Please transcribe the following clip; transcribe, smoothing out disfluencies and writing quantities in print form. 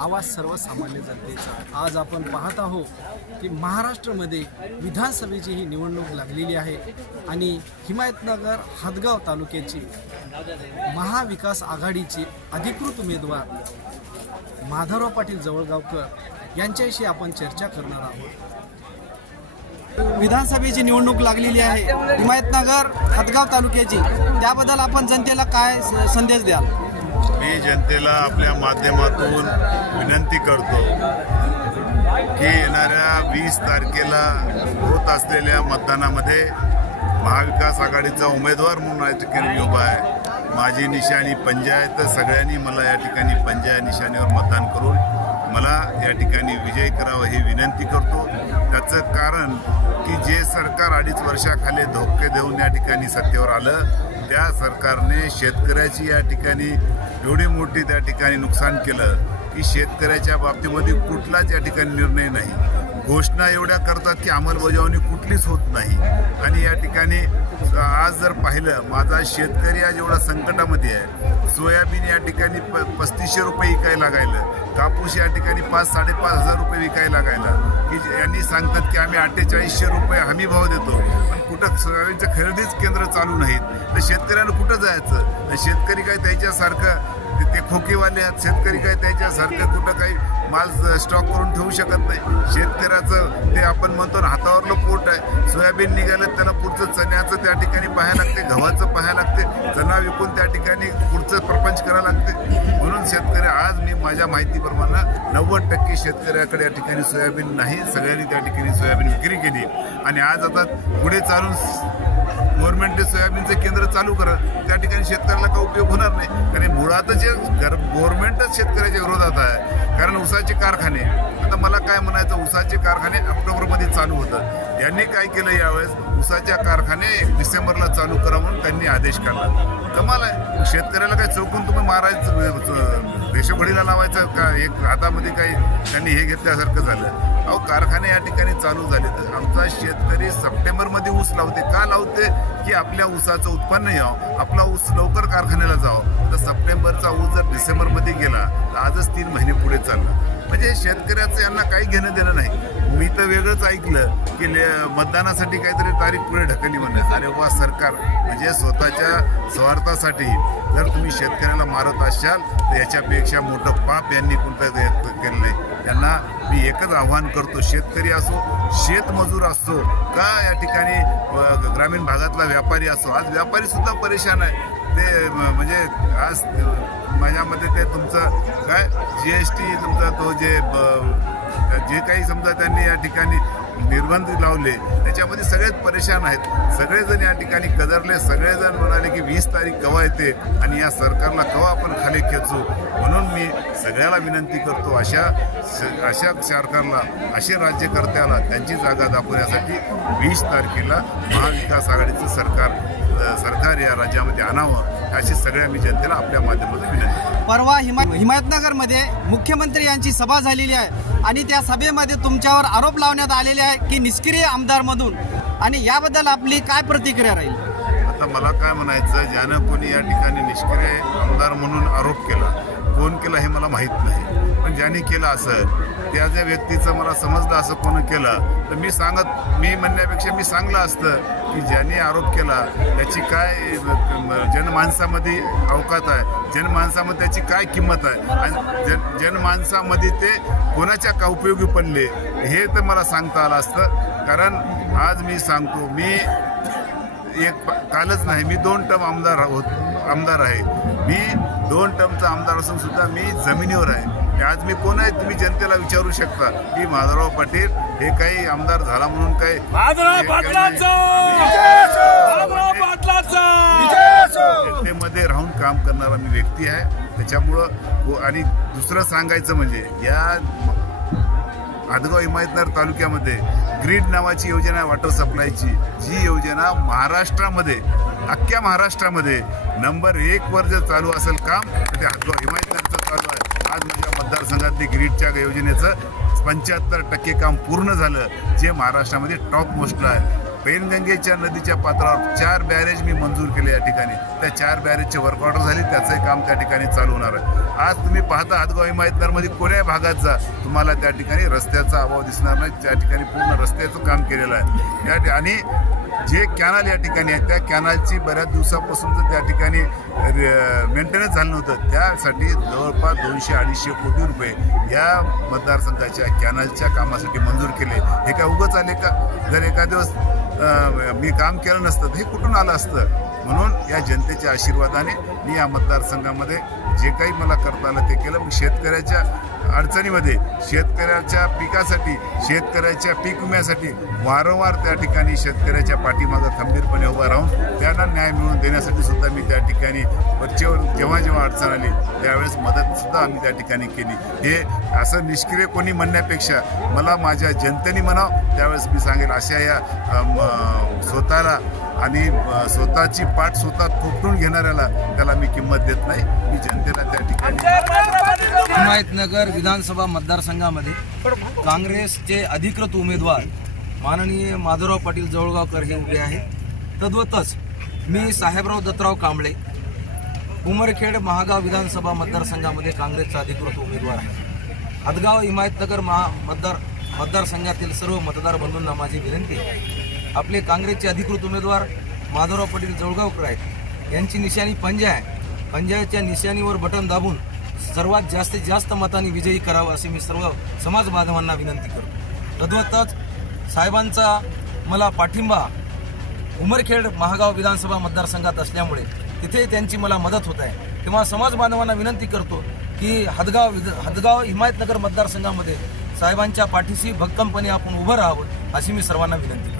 आवाज सर्वसामान्य जनतेचा। आज आपण पाहत आहोत की महाराष्ट्रामध्ये विधानसभेची ही निवडणूक लागलेली आहे आणि हिमायतनगर हदगाव तालुक्याची महाविकास आघाडीचे अधिकृत उमेदवार माधवराव पाटील जवळगावकर यांच्याशी आपण चर्चा करणार आहोत। विधानसभेची निवडणूक लागलेली आहे हिमायतनगर हदगाव तालुक्याची, त्याबद्दल आपण जनतेला काय संदेश द्याल? मी जनतेला आपल्या माध्यमातून विनंती करतो की येणाऱ्या 20 तारखेला होत असलेल्या मतदानामध्ये महाविकास आघाडीचा उमेदवार म्हणून या ठिकाणी उभा आहे। माझी निशाणी पंजा आहे, तर सगळ्यांनी मला या ठिकाणी पंजा या निशाणीवर मतदान करून मला या ठिकाणी विजयी करावं ही विनंती करतो। त्याचं कारण की जे सरकार 2.5 वर्षाखाली धोके देऊन या ठिकाणी सत्तेवर आलं, त्या सरकारने शेतकऱ्याची या ठिकाणी एवढी मोठी त्या ठिकाणी नुकसान केलं की शेतकऱ्याच्या बाबतीमध्ये कुठलाच या ठिकाणी निर्णय नाही। घोषणा एवढ्या करतात की अंमलबजावणी कुठलीच होत नाही। आणि या ठिकाणी आज जर पाहिलं, माझा शेतकरी आज एवढा संकटामध्ये आहे। सोयाबीन या ठिकाणी 3500 रुपये विकायला लागायलं, कापूस या ठिकाणी 5-5.5 हजार रुपये विकायला लागायला, की यांनी सांगतात की आम्ही 4800 रुपये हमी भाव देतो, पण कुठं सोयाबीनचं खरेदीच केंद्र चालू नाहीत, तर शेतकऱ्यानं कुठं जायचं? शेतकरी काय त्याच्यासारखं ते खोकेवाले आहेत, शेतकरी काय त्याच्यासारखं कुठं काही माल स्टॉक करून ठेवू शकत नाही। शेतकऱ्याचं ते आपण म्हणतो ना, हातावरलं पोट आहे। सोयाबीन निघालं त्याला पुढचं चण्याचं त्या ठिकाणी पाहायला लागते, गव्हाचं पाहायला लागते, चणा विकून त्या ठिकाणी पुढचं प्रपंच करायला लागते। म्हणून शेतकरी आज मी माझ्या माहितीप्रमाणे 90% शेतकऱ्याकडे या ठिकाणी सोयाबीन नाही, सगळ्यांनी त्या ठिकाणी सोयाबीन विक्री केली। आणि आज आता पुढे चालून गव्हर्नमेंटने सोयाबीनचं केंद्र चालू करत, त्या ठिकाणी शेतकऱ्याला काही उपयोग होणार नाही, कारण मुळातच जे गव्हर्नमेंटच शेतकऱ्याच्या विरोधात आहे। कारण ऊसाचे कारखाने, आता मला काय म्हणायचं, ऊसाचे कारखाने ऑक्टोबरमध्ये चालू होतं, यांनी काय केलं यावेळेस, ऊसाच्या कारखाने 1 डिसेंबरला चालू करा म्हणून त्यांनी आदेश काढला। कमाल आहे, शेतकऱ्याला काय चौकून तुम्ही मारायचं, देशोघडीला लावायचं का? एक हातामध्ये काही त्यांनी हे घेतल्यासारखं झालं। अहो, कारखाने या ठिकाणी चालू झाले, तर आमचा शेतकरी सप्टेंबरमध्ये ऊस लावते, का लावते? की आपल्या ऊसाचं उत्पन्न यावं, आपला ऊस लवकर कारखान्याला जावं। तर सप्टेंबरचा ऊस जर डिसेंबरमध्ये गेला तर आजच 3 महिने पुढे चालला, म्हणजे शेतकऱ्याचं यांना काही घेणं देणं नाही। मी तर वेगळंच ऐकलं की मतदानासाठी काहीतरी तारीख पुढे ढकलली म्हणतात। अरे वा, सरकार म्हणजे स्वतःच्या स्वार्थासाठी जर तुम्ही शेतकऱ्याला मारत असाल तर याच्यापेक्षा मोठं पाप यांनी कोणतं केलं नाही। त्यांना मी एकच आव्हान करतो, शेतकरी असो, शेतमजूर असो, का या ठिकाणी ग्रामीण भागातला व्यापारी असो, आज व्यापारीसुद्धा परेशान आहे। ते म्हणजे आज माझ्यामध्ये ते तुमचं काय GST तुमचा तो जे काही समजा त्यांनी या ठिकाणी निर्बंध लावले, त्याच्यामध्ये सगळेच परेशान आहेत। सगळेजण या ठिकाणी कदरले, सगळेजण म्हणाले की 20 तारीख केव्हा येते आणि या सरकारला केव्हा आपण खाली खेचू। म्हणून मी सगळ्याला विनंती करतो, अशा सरकारला, असे राज्यकर्त्याला त्यांची जागा दाखवण्यासाठी 20 तारखेला महाविकास आघाडीचं सरकार या राज्यामध्ये आणावं, अशी सगळ्या मी जनतेला आपल्या माध्यमातून विनंती। परवा हिमायतनगरमध्ये मुख्यमंत्री यांची सभा झालेली आहे आणि त्या सभेमध्ये तुमच्यावर आरोप लावण्यात आलेले आहे की निष्क्रिय आमदारमधून, आणि याबद्दल आपली काय प्रतिक्रिया राहील? आता मला काय म्हणायचं, ज्यानं कोणी या ठिकाणी निष्क्रिय आमदार म्हणून आरोप केला, कोण केला हे मला माहीत नाही, पण ज्यांनी केलं असं, त्या ज्या व्यक्तीचं मला समजलं असं कोण केलं, तर मी म्हणण्यापेक्षा मी सांगलं असतं की ज्यांनी आरोप केला त्याची काय जनमानसामध्ये अवकात आहे, जनमानसामध्ये त्याची काय किंमत आहे, आणि जनमानसामध्ये ते कोणाच्या का उपयोगी पडले हे तर मला सांगता आलं असतं। कारण आज मी सांगतो, मी कालच नाही, मी 2 टर्म आमदार आहे। मी 2 टर्मचा आमदार असून सुद्धा मी जमिनीवर आहे। आज मी कोण आहे तुम्ही जनतेला विचारू शकता की माधवराव पाटील हे काही आमदार झाला म्हणून काही जनतेमध्ये राहून काम करणारा मी व्यक्ती आहे। त्याच्यामुळं आणि दुसरं सांगायचं म्हणजे या हदगाव हिमायतनगर तालुक्यामध्ये ग्रीड नावाची योजना आहे वॉटर सप्लायची, जी योजना महाराष्ट्रामध्ये, अख्ख्या महाराष्ट्रामध्ये नंबर 1 वर जर चालू असेल काम तर ते हदगाव हिमायतनगरचं चालू आहे। आज माझ्या मतदारसंघातली ग्रीडच्या योजनेचं 75% काम पूर्ण झालं, जे महाराष्ट्रामध्ये टॉप मोस्टला आहे। पैनगंगेच्या नदीच्या पात्रावर 4 बॅरेज मी मंजूर केले या ठिकाणी. त्या 4 बॅरेजची वर्क ऑर्डर झाली, त्याचंही काम त्या ठिकाणी चालू होणार आहे. आज तुम्ही पाहता हदगाव हिमायतनगरमध्ये कोण्या भागात जा, तुम्हाला त्या ठिकाणी रस्त्याचा अभाव दिसणार नाही. त्या ठिकाणी पूर्ण रस्त्याचं काम केलेलं आहे. आणि जे कॅनल या ठिकाणी आहे त्या कॅनलची बऱ्याच दिवसापासून तर त्या ठिकाणी मेंटेनन्स झालं नव्हतं. त्यासाठी जवळपास 200-250 कोटी रुपये या मतदारसंघाच्या कॅनलच्या कामासाठी मंजूर केले. हे काय उगाच आले का? जर एका दिवस मी काम केलं नसतं तर हे कुठून आलं असतं? म्हणून या जनतेच्या आशीर्वादाने मी या मतदारसंघामध्ये जे काही मला करता आलं ते केलं. मग शेतकऱ्याच्या अडचणीमध्ये, शेतकऱ्याच्या पिकासाठी, शेतकऱ्याच्या पीक विम्यासाठी वारंवार त्या ठिकाणी शेतकऱ्याच्या पाठीमागं खंबीरपणे उभा राहून त्यांना न्याय मिळवून देण्यासाठी सुद्धा मी त्या ठिकाणी वरचेवर जेव्हा जेव्हा अडचण आली त्यावेळेस मदतसुद्धा आम्ही त्या ठिकाणी केली. हे असं निष्क्रिय कोणी म्हणण्यापेक्षा मला माझ्या जनतेने म्हणावं त्यावेळेस मी सांगेल, अशा या स्वतःला आणि स्वतःची पाठ स्वतः थोपटून घेणाऱ्याला त्याला मी किंमत देत नाही. मी जनतेला त्या ठिकाणी हिमायतनगर विधानसभा मतदारसंघामध्ये काँग्रेसचे अधिकृत उमेदवार माननीय माधवराव पाटील जवळगावकर हे उभे आहेत. तद्वतच मी साहेबराव दत्तराव कांबळे उमरखेड महागाव विधानसभा मतदारसंघामध्ये काँग्रेसचा अधिकृत उमेदवार आहे. हदगाव हिमायतनगर मतदारसंघातील सर्व मतदार बंधूंना माझी विनंती आहे, आपले काँग्रेसचे अधिकृत उमेदवार माधवराव पाटील जवळगावकर आहेत. यांची निशाणी पंजा आहे. पंजाच्या निशाणीवर बटन दाबून सर्वात जास्तीत जास्त मतांनी विजयी करावं अशी मी सर्व समाज बांधवांना विनंती करतो. तद्वतच साहेबांचा मला पाठिंबा उमरखेड महागाव विधानसभा मतदारसंघात असल्यामुळे तिथे त्यांची मला मदत होत आहे. तेव्हा समाज बांधवांना विनंती करतो की हदगाव हिमायतनगर मतदारसंघामध्ये साहेबांच्या पाठीशी भक्कमपणे आपण उभं राहावं अशी मी सर्वांना विनंती करतो.